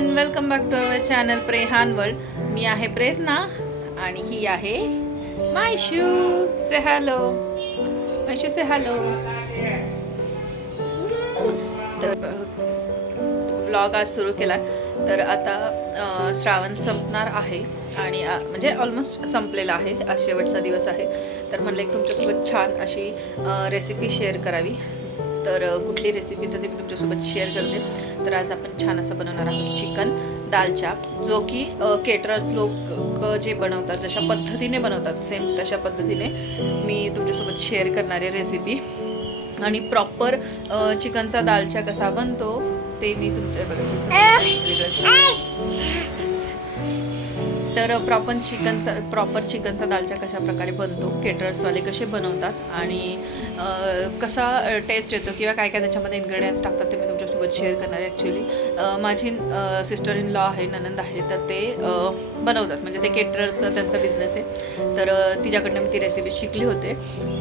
Everyone welcome back to our channel Prehan world मी आहे प्रेरणा आणि ही आहे Maishu. Say hello Maishu say hello तर व्लॉग आज सुरू केला. तर आता श्रावण संपणार आहे आणि म्हणजे ऑलमोस्ट संपलेला आहे. आज शेवटचा दिवस आहे. तर म्हणलं एक तुमच्यासोबत छान अशी रेसिपी शेअर करावी. तर कुठली रेसिपी तर ते मी तुमच्यासोबत शेअर करते. तर आज आपण छान असं बनवणार आहोत चिकन दालचा जो की केटरर्स लोक जे बनवतात जशा पद्धतीने बनवतात सेम तशा पद्धतीने मी तुमच्यासोबत शेअर करणारी रेसिपी आणि प्रॉपर चिकनचा दालचा कसा बनतो ते मी तुमच्या बघा. तर प्रॉपर चिकनचा प्रॉपर चिकनचा दालचा कशा प्रकारे बनतो केटरर्सवाले कसे बनवतात आणि कसा टेस्ट येतो किंवा काय काय त्याच्यामध्ये इन्ग्रेडियंट्स टाकतात ते मी तुमच्यासोबत शेअर करणार आहे ॲक्च्युली माझी सिस्टर इन लॉ आहे ननंद आहे तर ते बनवतात. म्हणजे ते केटरर्स त्यांचा बिझनेस आहे. तर तिच्याकडनं मी ती रेसिपी शिकली होते.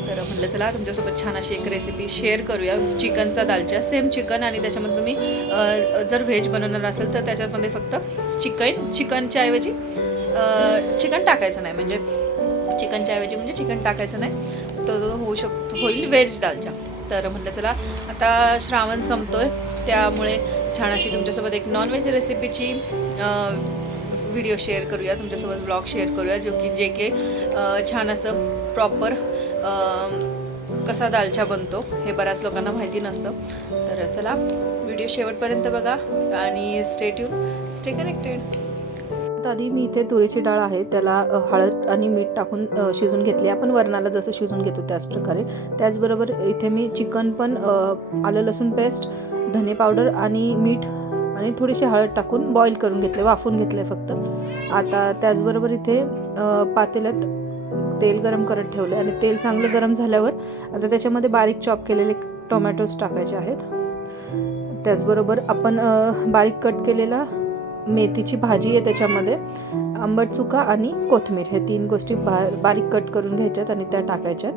तर म्हटलं चला तुमच्यासोबत छान अशी एक रेसिपी शेअर करूया. चिकनचा दालचा सेम चिकन आणि त्याच्यामध्ये तुम्ही जर व्हेज बनवणार असेल तर त्याच्यामध्ये फक्त चिकन चिकनच्या ऐवजी चिकन टाकायचं नाही. म्हणजे चिकनच्या ऐवजी म्हणजे चिकन टाकायचं नाही. तर तो होऊ शकतो होईल व्हेज दालच्या तर म्हटलं चला आता श्रावण संपतोय. त्यामुळे छान अशी तुमच्यासोबत एक नॉनव्हेज रेसिपीची व्हिडिओ शेअर करूया. तुमच्यासोबत ब्लॉग शेअर करूया जो की जे के छान असं प्रॉपर कसा दालचा बनतो हे बऱ्याच लोकांना माहिती नसतं. तर चला व्हिडिओ शेवटपर्यंत बघा आणि स्टे ट्यून स्टे कनेक्टेड तर आधी मी इथे तुरीची डाळ आहे त्याला हळद आणि मीठ टाकून शिजून घेतली. आपण वरणाला जसं शिजून घेतो त्याच प्रकारे. त्याचबरोबर इथे मी चिकन पण आलं लसूण पेस्ट धने पावडर आणि मीठ आणि थोडीशी हळद टाकून बॉईल करून घेतले वाफून घेतले फक्त. आता त्याचबरोबर इथे पातेल्यात तेल गरम करत ठेवलं आणि तेल चांगलं गरम झाल्यावर आता त्याच्यामध्ये बारीक चॉप केलेले टोमॅटोज टाकायचे आहेत. त्याचबरोबर आपण बारीक कट केलेला मेथीची भाजी आहे त्याच्यामध्ये. आंबट चुका आणि कोथिंबीर हे तीन गोष्टी बा बारीक कट करून घ्यायच्यात आणि त्या टाकायच्यात.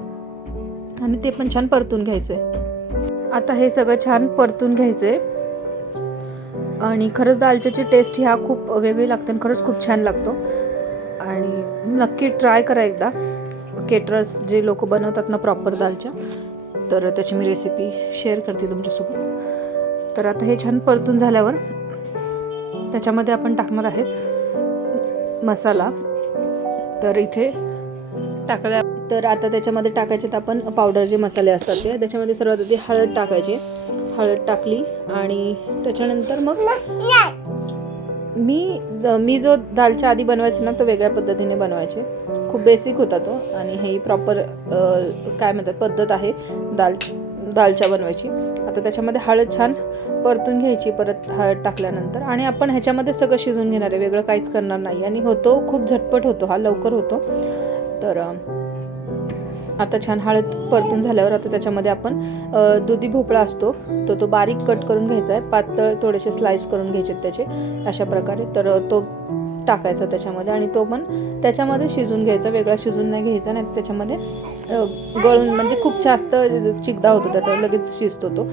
आणि ते पण छान परतून घ्यायचं. आहे आता हे सगळं छान परतून घ्यायचं. आहे आणि खरंच दालच्याची टेस्ट ह्या खूप वेगळी लागते आणि खरंच खूप छान लागतो. आणि नक्की ट्राय करा एकदा. केटरर्स जे लोक बनवतात ना प्रॉपर दालच्या तर त्याची मी रेसिपी शेअर करते तुमच्यासोबत. तर आता हे छान परतून झाल्यावर त्याच्यामध्ये आपण टाकणार आहेत मसाला. तर इथे टाकल्या. तर आता त्याच्यामध्ये टाकायचे तर आपण पावडर जे मसाले असतात ते. त्याच्यामध्ये सर्वात आधी हळद टाकायची. हळद टाकली आणि त्याच्यानंतर मग मी मी जो दालच्या आधी बनवायचे ना तो वेगळ्या पद्धतीने बनवायचे. खूप बेसिक होता तो आणि हे प्रॉपर काय म्हणतात पद्धत आहे दाल दालच्या बनवायची. आता त्याच्यामध्ये हळद छान परतून घ्यायची परत हळद टाकल्यानंतर. आणि आपण ह्याच्यामध्ये सगळं शिजून घेणार आहे. वेगळं काहीच करणार नाही. आणि होतो खूप झटपट होतो. हा लवकर होतो. तर आता छान हळद परतून झाल्यावर आता त्याच्यामध्ये आपण दुधी भोपळा असतो तो तो बारीक कट करून घ्यायचा आहे. पातळ थोडेसे स्लाइस करून घ्यायचे त्याचे अशा प्रकारे. तर तो टाकायचा त्याच्यामध्ये आणि तो पण त्याच्यामध्ये शिजून घ्यायचा वेगळा शिजून नाही घ्यायचा नाही त्याच्यामध्ये गळून म्हणजे खूप जास्त चिकदा होतो त्याचा लगेच शिजतो तो.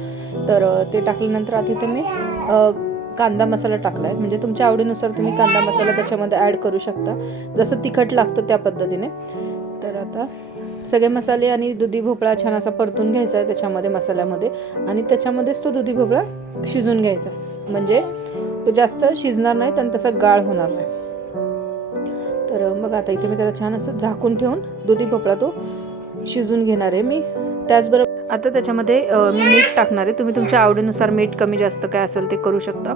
तर ते टाकल्यानंतर आधी तुम्ही मी कांदा मसाला टाकला आहे म्हणजे तुमच्या आवडीनुसार तुम्ही कांदा मसाला त्याच्यामध्ये ॲड करू शकता. जसं तिखट लागतं त्या पद्धतीने. तर आता सगळे मसाले आणि दुधी भोपळा छान असा परतून घ्यायचा आहे त्याच्यामध्ये मसाल्यामध्ये. आणि त्याच्यामध्येच तो दुधी भोपळा शिजून घ्यायचा. म्हणजे तो जास्त शिजणार नाही आणि त्याचा गाळ होणार नाही. तर मग आता इथे मी त्याला छान असं झाकून ठेवून दुधी भोपळा तो शिजून घेणार आहे मी. त्याचबरोबर आता त्याच्यामध्ये मी मीठ टाकणार आहे. तुम्ही तुमच्या आवडीनुसार मीठ कमी जास्त काय असेल ते करू शकता.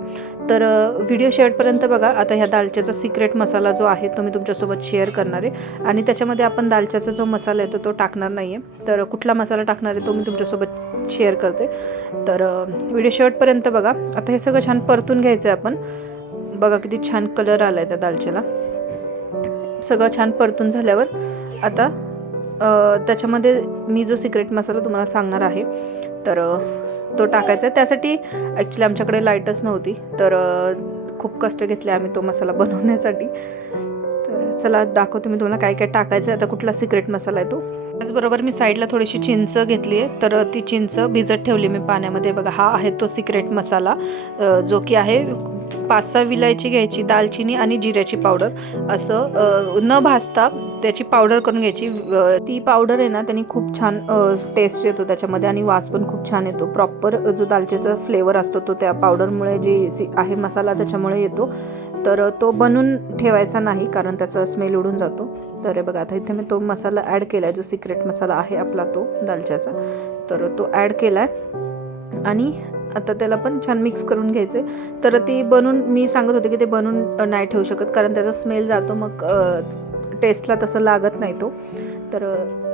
तर व्हिडिओ शेवटपर्यंत बघा. आता ह्या दालच्याचा सिक्रेट मसाला जो आहे तो मी तुमच्यासोबत शेअर करणार आहे. आणि त्याच्यामध्ये आपण दालच्याचा जो मसाला आहे तो तो टाकणार नाही आहे तर कुठला मसाला टाकणार आहे तो मी तुमच्यासोबत शेअर करते. तर व्हिडिओ शेवटपर्यंत बघा. आता हे सगळं छान परतून घ्यायचं आहे आपण. बघा किती छान कलर आला आहे त्या दालच्याला. सगळं छान परतून झाल्यावर आता त्याच्यामध्ये मी जो सिक्रेट मसाला तुम्हाला सांगणार आहे तर तो टाकायचा आहे. त्यासाठी ॲक्च्युली आमच्याकडे लाईटच नव्हती तर खूप कष्ट घेतले आम्ही तो मसाला बनवण्यासाठी. तर चला दाखवते मी तुम्हाला काय काय टाकायचं आहे. आता कुठला सिक्रेट मसाला आहे तो? त्याचबरोबर मी साईडला थोडीशी चिंच घेतली आहे. तर ती चिंच भिजत ठेवली मी पाण्यामध्ये. बघा हा आहे तो सिक्रेट मसाला जो की आहे पाच सहा विलायची घ्यायची दालचिनी आणि जिऱ्याची पावडर. असं न भाजता त्याची पावडर करून घ्यायची. ती पावडर आहे ना त्यांनी खूप छान टेस्ट येतो त्याच्यामध्ये आणि वास पण खूप छान येतो. प्रॉपर जो दालचीचा फ्लेवर असतो तो त्या पावडरमुळे जे सी- आहे मसाला त्याच्यामुळे येतो. तर तो बनून ठेवायचा नाही कारण त्याचा स्मेल उडून जातो. तर बघा आता इथे मी तो मसाला ॲड केला आहे जो सिक्रेट मसाला आहे आपला तो दालच्याचा. तर तो ॲड केला आहे आणि आता त्याला पण छान मिक्स करून घ्यायचे तर ती बनून मी सांगत होते की ते बनून नाही ठेवू शकत कारण त्याचा स्मेल जातो. मग टेस्टला तसं लागत नाही तो. तर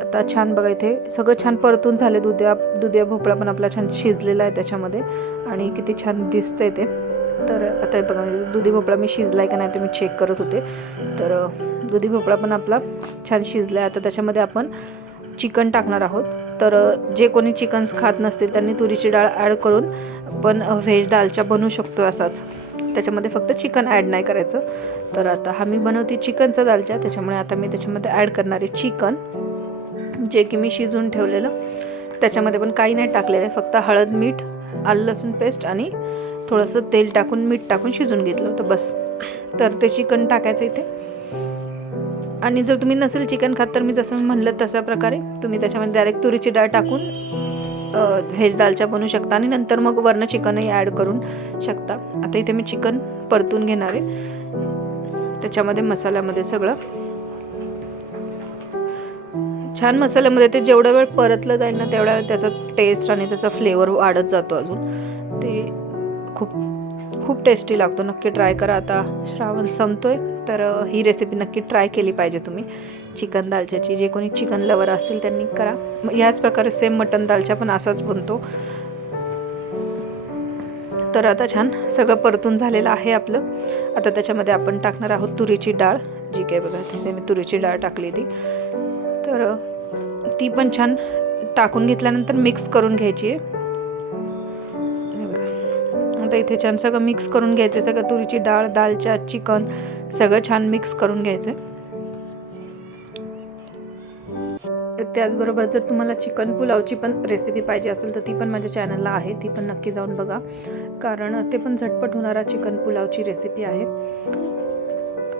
आता छान बघा इथे सगळं छान परतून झाले दुध्या दुधिया भोपळा पण आपला छान शिजलेला आहे त्याच्यामध्ये. आणि किती छान दिसतंय ते. तर आता हे बघा दुधी भोपळा मी शिजला आहे का नाही ते मी चेक करत होते. तर दुधी भोपळा पण आपला छान शिजला आहे आता त्याच्यामध्ये आपण चिकन टाकणार आहोत. तर जे कोणी चिकन्स खात नसतील त्यांनी तुरीची डाळ ॲड करून पण व्हेज दालच्या बनवू शकतो असाच. त्याच्यामध्ये फक्त चिकन ॲड नाही करायचं. तर आता हा मी बनवते चिकनचा दालच्या त्याच्यामुळे आता मी त्याच्यामध्ये ॲड करणार आहे चिकन जे की मी शिजवून ठेवलेलं. त्याच्यामध्ये पण काही नाही टाकलेलं आहे फक्त हळद मीठ आलं लसूण पेस्ट आणि थोडंसं तेल टाकून मीठ टाकून शिजून घेतलं होतं बस. तर ते चिकन टाकायचं इथे. आणि जर तुम्ही नसेल चिकन खात तर मी जसं म्हणलं तशा प्रकारे तुम्ही त्याच्यामध्ये डायरेक्ट तुरीची डाळ टाकून व्हेज दालच्या बनवू शकता आणि नंतर मग वरनं चिकनही ॲड करून शकता. आता इथे मी चिकन परतून घेणार आहे. त्याच्यामध्ये मसाल्यामध्ये सगळं. छान मसाल्यामध्ये ते जेवढा वेळ परतलं जाईल ना तेवढा वेळ त्याचा टेस्ट आणि त्याचा फ्लेवर वाढत जातो अजून. ते खूप खूप टेस्टी लागतो. नक्की ट्राय करा. आता श्रावण संपतोय तर ही रेसिपी नक्की ट्राय केली पाहिजे तुम्ही. चिकन दालच्याची जे कोणी चिकन लवर असतील त्यांनी करा. याच प्रकारे सेम मटन दालच्या पण असाच बनतो. तर आता छान सगळं परतून झालेलं आहे आपलं. आता त्याच्यामध्ये आपण टाकणार आहोत तुरीची डाळ. जी काय बघा तिथे मी तुरीची डाळ टाकली ती तर ती पण छान टाकून घेतल्यानंतर मिक्स करून घ्यायची आहे. आता इथे छान सगळं मिक्स करून घ्यायचं सगळं तुरीची डाळ दालच्या चिकन सगळं छान मिक्स करून घ्यायचं त्याचबरोबर जर तुम्हाला चिकन पुलावची पण रेसिपी पाहिजे असेल तर ती पण माझ्या चॅनलला आहे. ती पण नक्की जाऊन बघा. कारण ते पण झटपट होणारा चिकन पुलावची रेसिपी आहे.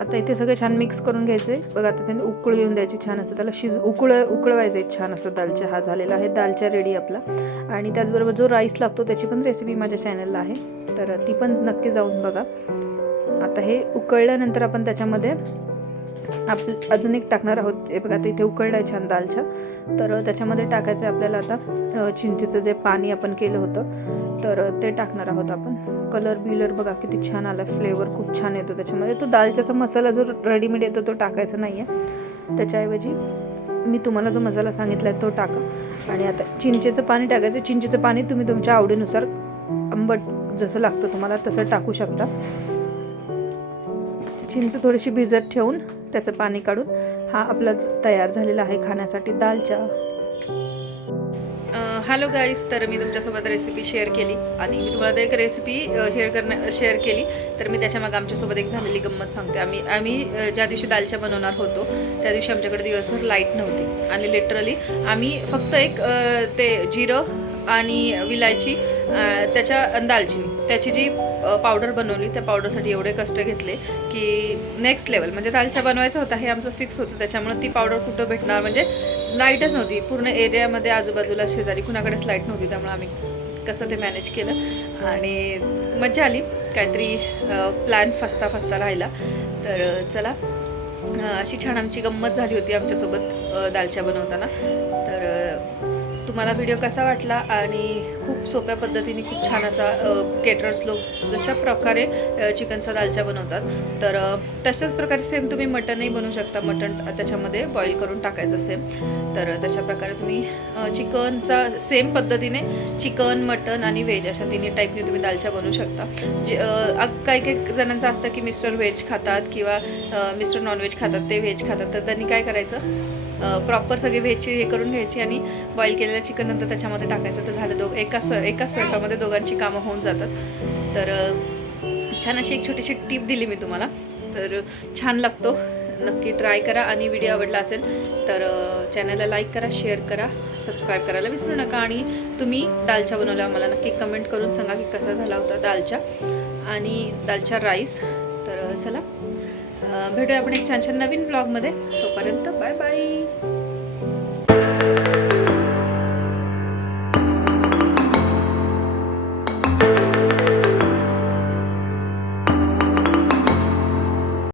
आता इथे सगळं छान मिक्स करून घ्यायचं. आहे बघा आता त्याने उकळ येऊन द्यायची छान असं. त्याला शिज उकळ उकळवायचं छान असं दालच्या हा झालेला आहे. दालच्या रेडी आपला. आणि त्याचबरोबर जो राईस लागतो त्याची पण रेसिपी माझ्या चॅनलला आहे. तर ती पण नक्की जाऊन बघा. आता हे उकळल्यानंतर आपण त्याच्यामध्ये आप अजून एक टाकणार आहोत. हे बघा आता इथे उकळलं आहे छान दालच्या तर त्याच्यामध्ये टाकायचं आहे आपल्याला आता चिंचेचं जे पाणी आपण केलं होतं तर ते टाकणार आहोत आपण. कलर बिलर बघा किती छान आला. फ्लेवर खूप छान येतो त्याच्यामध्ये. तो दालच्याचा मसाला जो रेडीमेड येतो तो टाकायचा नाही आहे त्याच्याऐवजी मी तुम्हाला जो मसाला सांगितला आहे तो टाका. आणि आता चिंचेचं पाणी टाकायचं चिंचेचं पाणी तुम्ही तुमच्या आवडीनुसार आंबट जसं लागतं तुम्हाला तसं टाकू शकता. चिंच थोडीशी भिजत ठेवून त्याचं पाणी काढून हा आपला तयार झालेला आहे खाण्यासाठी दालचा. हॅलो गाईस तर मी तुमच्यासोबत रेसिपी शेअर केली आणि मी तुम्हाला एक रेसिपी शेअर करण्या शेअर केली. तर मी त्याच्यामागे आमच्यासोबत एक झालेली गंमत सांगते. आम्ही आम्ही ज्या दिवशी दालच्या बनवणार होतो त्या दिवशी आमच्याकडे दिवसभर लाइट नव्हती. आणि लिटरली आम्ही फक्त एक ते जिरं आणि विलायची त्याच्या दालचिनी. त्याची जी पावडर बनवली त्या पावडरसाठी एवढे कष्ट घेतले की नेक्स्ट लेवल म्हणजे दालचा बनवायचं होता हे आमचं फिक्स होतं. त्याच्यामुळे ती पावडर कुठं भेटणार? म्हणजे लाईटच नव्हती. पूर्ण एरियामध्ये आजूबाजूला शेजारी कुणाकडेच लाइट नव्हती त्यामुळे आम्ही कसं ते मॅनेज केलं. आणि मजा आली. काहीतरी प्लॅन फसता फसता राहिला. तर चला. अशी छान आमची गंमत झाली होती आमच्यासोबत अ, दालच्या बनवताना. तर तुम्हाला व्हिडिओ कसा वाटला आणि खूप सोप्या पद्धतीने खूप छान असा केटरर्स लोक जशा प्रकारे चिकनचा दालच्या बनवतात तर तशाच प्रकारे सेम तुम्ही मटनही बनवू शकता. मटन त्याच्यामध्ये बॉईल करून टाकायचं सेम तर तशा प्रकारे तुम्ही चिकनचा सेम पद्धतीने चिकन मटन आणि व्हेज अशा तिन्ही टाईपने तुम्ही दालच्या बनवू शकता. जे काही काही जणांचं असतं की मिस्टर व्हेज खातात किंवा मिस्टर नॉनव्हेज खातात ते व्हेज खातात. तर त्यांनी काय करायचं? प्रॉपर सगळी व्हेजची हे करून घ्यायची आणि बॉईल केलेलं चिकन नंतर त्याच्यामध्ये टाकायचं. तर झालं दोघं एका स्व एका स्वयंपामध्ये दोघांची कामं होऊन जातात. तर छान अशी एक छोटीशी टीप दिली मी तुम्हाला. तर छान लागतो. नक्की ट्राय करा आणि व्हिडिओ आवडला असेल तर चॅनलला लाईक करा शेअर करा सबस्क्राईब करायला विसरू नका. आणि तुम्ही दालच्या बनवल्या मला नक्की कमेंट करून सांगा की कसा झाला होता दालच्या आणि दालच्या राईस तर चला. भेटूया आपण एक छान छान नवीन ब्लॉगमध्ये तोपर्यंत बाय बाय.